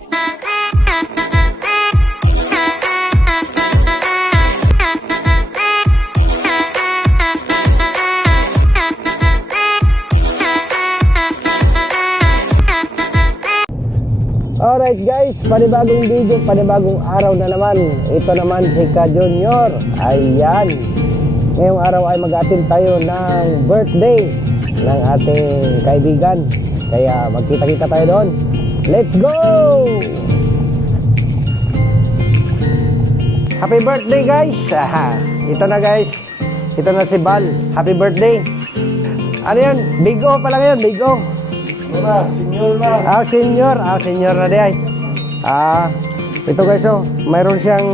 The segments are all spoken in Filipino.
Alright guys, panibagong video, panibagong araw na naman. Ito naman si Ka Junior. Ayan. Ngayong araw ay mag-attend tayo ng birthday ng ating kaibigan. Kaya magkita-kita tayo doon. Let's go! Happy birthday guys! Ito na guys. Ito na si Bal. Happy birthday. Ano yan? Big O pala ngayon, Big O. Senior na. Senior na di ay. Ito guys, oh, mayroon siyang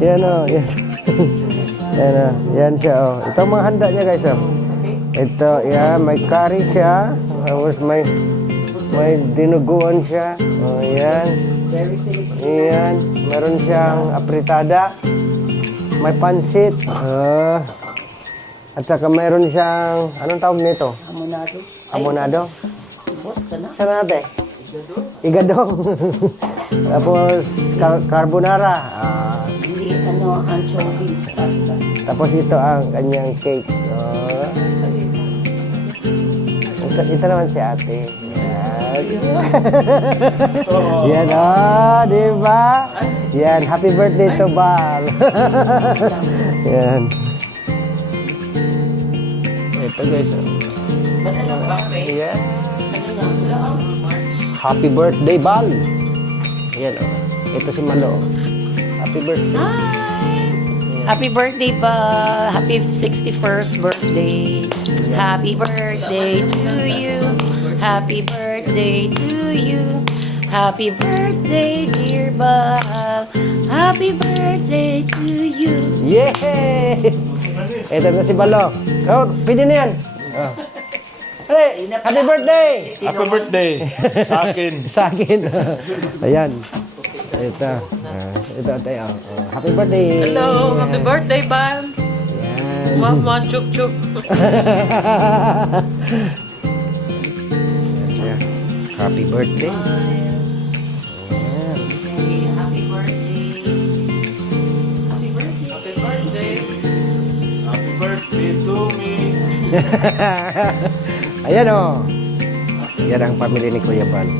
yan yan. Yan siya, oh. Ito ang mga handa niya guys, oh. Ito, yan, may curry siya. Tapos may dinuguan siya. Oh, yan. Yan, mayroon siyang apritada. May pansit. At saka mayroon siyang, anong tawag nito? Amonado. Amonado? Sana? Saan natin? Igadong. Tapos, carbonara. Hindi, anchovy pasta. Tapos ito ang kanyang cake. Ito naman si ate. Yan. Yan, di ba? Yan, happy birthday to Bal. Yan. Ito guys. Yeah. Happy birthday Bal. Ayan o. Ito si Malo. Happy birthday. Hi! Happy birthday pa! Happy 61st birthday! Happy birthday to you! Happy birthday to you! Happy birthday, dear Bal! Happy birthday to you! Yay! Ito na si Balo. Oh, pwede na yan. Oh. Hey, happy birthday! Happy birthday sa akin. Sa akin. Ayan. Ito. Ito tayo. Happy birthday. Hello, happy birthday, Bal. Ayan. Mama, chup chup. Happy birthday. Ayan. Happy birthday! Happy birthday! Happy birthday. Happy birthday to me. Ayan o. Yan ang pamilya ni Kuya Bal.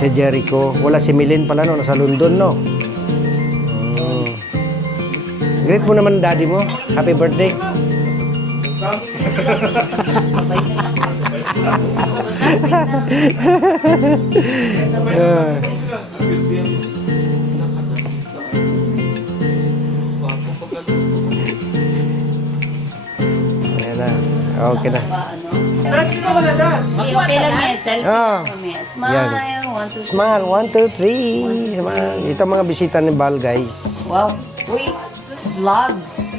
Si Jericho. Wala si Milin pala no. Nasa London no. Greet mo naman daddy mo. Happy birthday. Ayan na. Okay na. Okay lang yan. Selfie Ah. kami. Yan. Smile. 1, 2, 3. Smile. 1, 2, 3. Smile. Ito mga bisita ni Bal guys. Wow. Uy. Vlogs.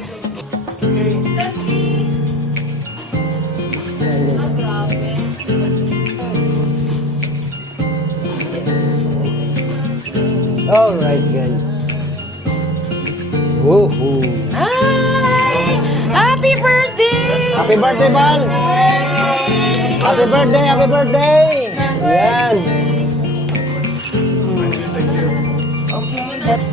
Alright guys. Woohoo. Hi! Happy birthday! Happy birthday, Bal! Happy birthday, happy birthday! Yan. Okay, that's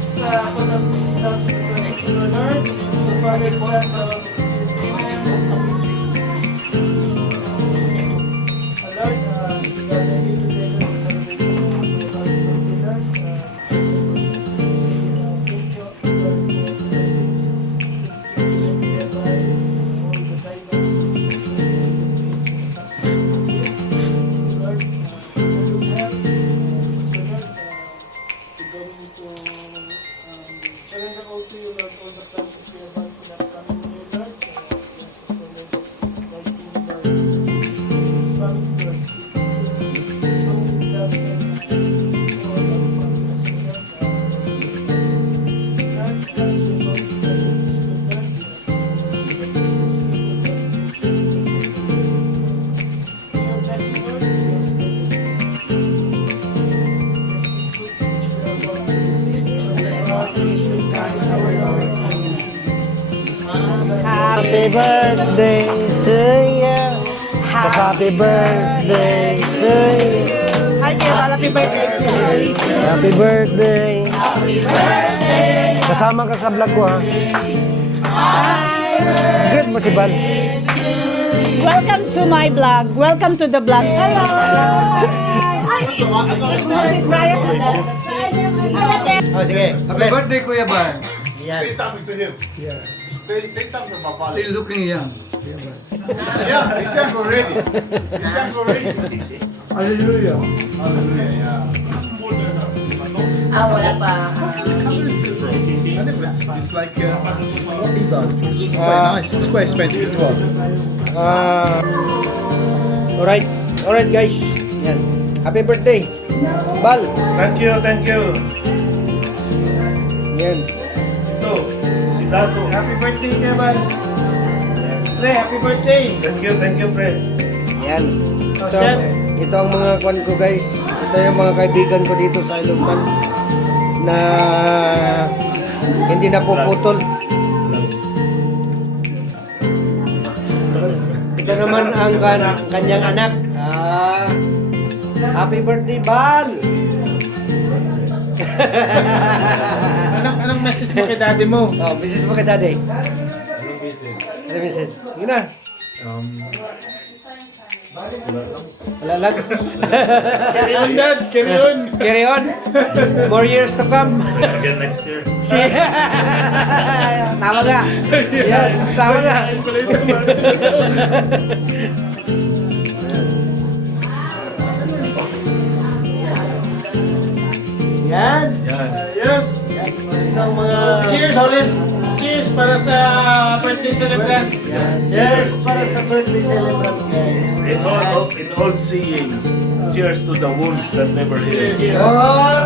Happy birthday to you. Happy birthday to Hi, Kuya Bal. Happy birthday. Happy birthday. Kasama ka sa vlog ko ha. Good mo si Bal. Welcome to my vlog. Welcome to the vlog. Hello. Brian. Oh, sige. Happy birthday, Kuya Bar. Say something to him. Yeah. Say something to Papa. Still looking young. Yeah, he's young already. He's young already. Hallelujah. Ah, wala pa. It's like what he does. It's quite nice. It's quite expensive as well. Alright. Alright guys. Yan. Happy birthday. Bal. Thank you, thank you. Yan. Ito, si Dato. Happy birthday, Kuya Bar. Pre, happy birthday. Thank you, Fred. Yan. Oh, Ito, Chef. ito ang mga kwan ko guys. Ito yung mga kaibigan ko dito sa Ilongban na hindi na puputol. Ito naman ang kanyang anak. Happy birthday, Bal! Anong message mo kay daddy mo? Oh, message mo kay daddy. Ano message? Sige na. Wala lang. Carry on, Dad. Carry on. Carry on. More years to come. Again next year. Tama ka. Yan, tama ka. Yan. Yes. Ang mga Cheers. solid. Cheers para sa birthday celebrant. Cheers para sa birthday celebrant guys. In old sayings, cheers to the wounds that never heal. Oh,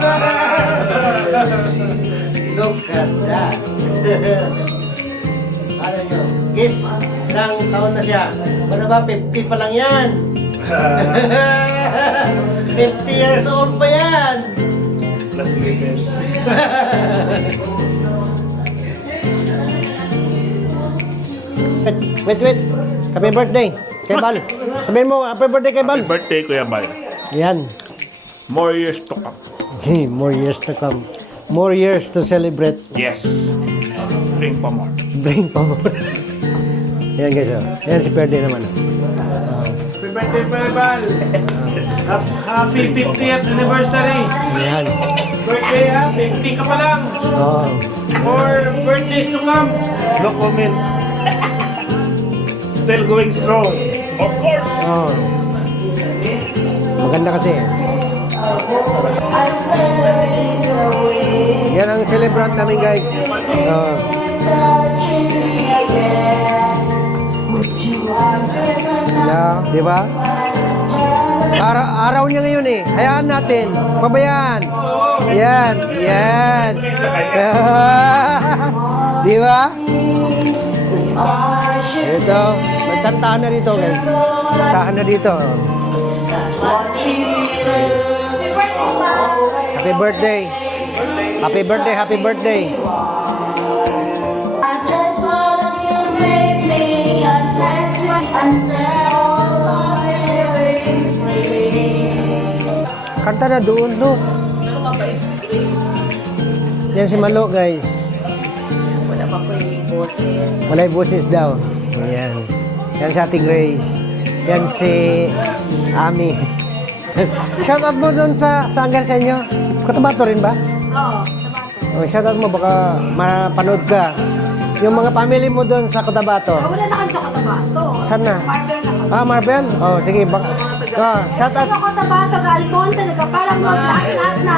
look at that. Alam nyo, guys, ilang taon na siya? Ano ba, 50 pa lang yan. 50 years old pa yan. Plus living. Wait. Happy birthday kay Bal. Sabihin mo, happy birthday kay Bal. Birthday, Kuya Bay. Yan. More years to come. More years to come. More years to celebrate. Yes. Drink pa more. Bring pa mo. Yan guys, oh. Yan si Perde naman. Oh. Happy birthday, Kuya Bar. Happy 50th anniversary. Yan. Birthday ha, 50 ka pa lang. Oh. More birthdays to come. Look, comment. Still going strong. Of course. Oh. Maganda kasi. Yan ang celebrant namin guys. Oh. Yeah, di ba? Araw niya ngayon eh. Hayaan natin. Pabayaan. Yan. Di ba? Ito. Magtantahan na dito guys. Tantahan na dito. Happy birthday. Happy birthday. I just want you to make me unpack and set all my feelings free. Kanta na doon, look. Yan si Malo, guys. Wala pa ko yung boses. Wala yung boses daw. Yan. Yan si Ate Grace. Yan si Ami. Shoutout mo doon sa hanggang sa inyo. Cotabato rin ba? Oo, Oh, shoutout mo, baka mapanood ka. Yung mga family mo doon sa Cotabato. wala na kami sa Cotabato. Saan na? Marvel na kami. Ah, Marvel? Oh, sige. Shoutout. Taga Cotabato, Almonte, nagkaparang lahat na.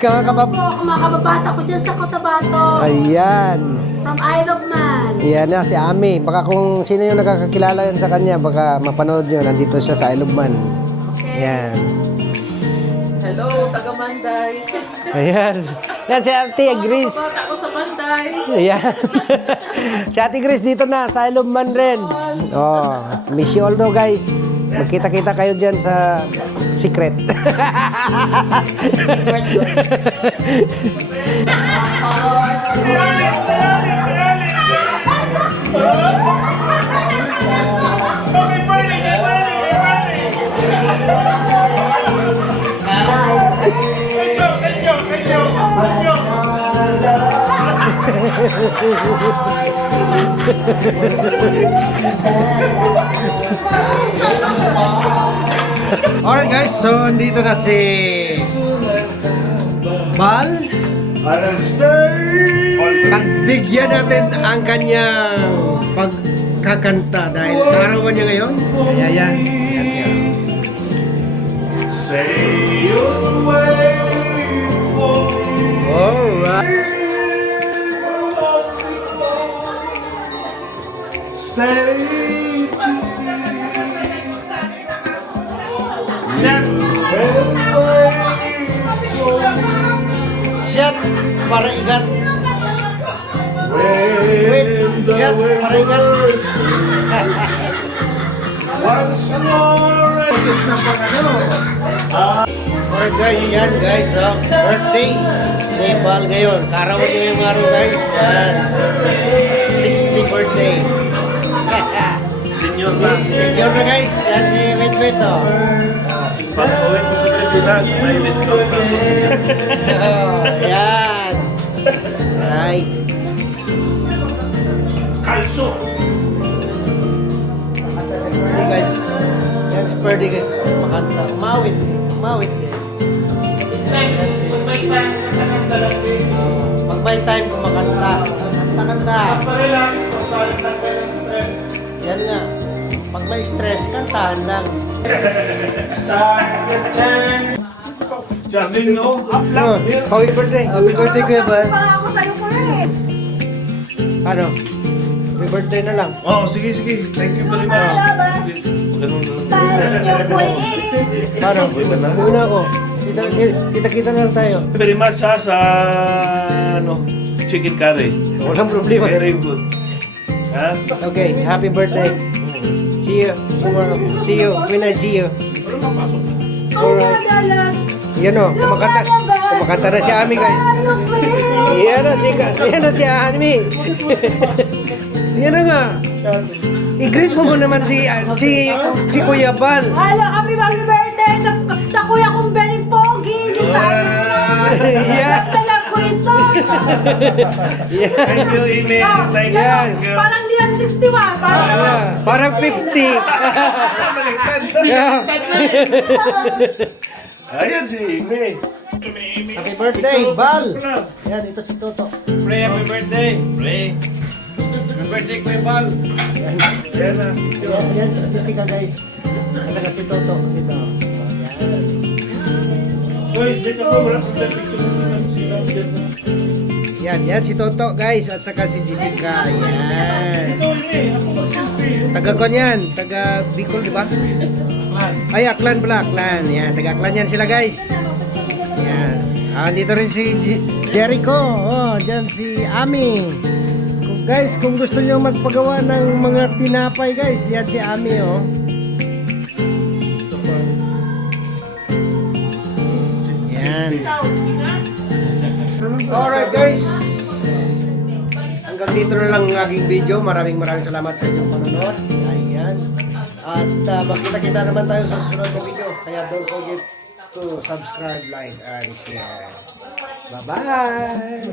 Mga kabab... Ako, mga kababata ko dyan sa Cotabato. Ayan. From Isle of Man. Yan na, si Ami. Baka kung sino yung nakakakilala yan sa kanya, baka mapanood nyo. Nandito siya sa Isle of Man. Yan. Hello, taga Manday. Ayan. Yan si Ate Grace. Bata ko sa Manday. Ayan. Si Ate Grace dito na, sa Isle of Man rin. Oh, miss you all though, guys. Magkita-kita kayo dyan sa secret. Alright guys, so andito na si Bal. I'll stay. Pagbigyan natin ang kanyang pagkakanta dahil arawan niya ngayon. Kaya yan. Say you'll wait for me. Alright. Stay to me. You'll wait for me. Shot para igat. When the shot para igat. weather's once more. Alright guys, yan guys, birthday ni Bal ngayon. Karawan niyo yung araw guys. Yan. 60 birthday. Senior lang. Senior na guys. Yan si Wet oh. Pag-uwi ko sa Pilipinas, may discount na. Oh, yan. Right. Kalso. Hey guys. Yan si birthday guys. Makanta. Mawit. Mawit din. Yan si... Pag may time kumakanta. Kanta-kanta. Yan nga. Pag may stress, kantahan lang. Charlene, no? Up lang. Here. Happy birthday. Happy birthday kuya Bal. Ako sa'yo ko eh. Ano? Happy birthday na lang. Oh, sige, sige. Thank you very much. Labas. Ganun na. Tayo niyo po eh. Paano? Uwi ka na? Uwi na ako. Kita-kita na lang tayo. Very much ha, sa ano, chicken curry. Walang problema. Very good. Ha? Okay, happy birthday. See you tomorrow. See you when I see you. Alright. Yan o, kumakanta na si Ami guys. Yan na si Ami. Yan na nga. I-greet mo naman si Kuya Bal. Hello, happy birthday sa kuya kong very pogi. Yeah. Nagdalag ko ito. Thank you, Ine. Thank you. Yan. Thank you. Parang di yan 61. Parang 50. Yeah. Ayan si Ine. Happy birthday, Bal. Yan, ito si Toto. Pre, happy birthday. Pre. Happy birthday, Kuya Bal. Ayan na. Yan si Jessica guys. Kasaka si Toto dito. Yan. Uy, check ako. Wala sa picture ng sila. Yan si Toto guys at saka si Jessica. Yan. Ito, Ine. Ako mag-selfie. Taga kon yan, taga Bicol, di ba? Ay, Aklan pala, Aklan. Yan, taga Aklan yan sila guys. Yan. Dito rin si Jericho. Oh, dyan si Ami. Guys, kung gusto niyo magpagawa ng mga tinapay guys, yan si Ami oh. Yan. Alright guys. Hanggang dito na lang ang aking video. Maraming salamat sa inyong panonood. Ayan. At magkita-kita naman tayo sa susunod na video. Kaya don't forget to subscribe, like, and share. Bye-bye!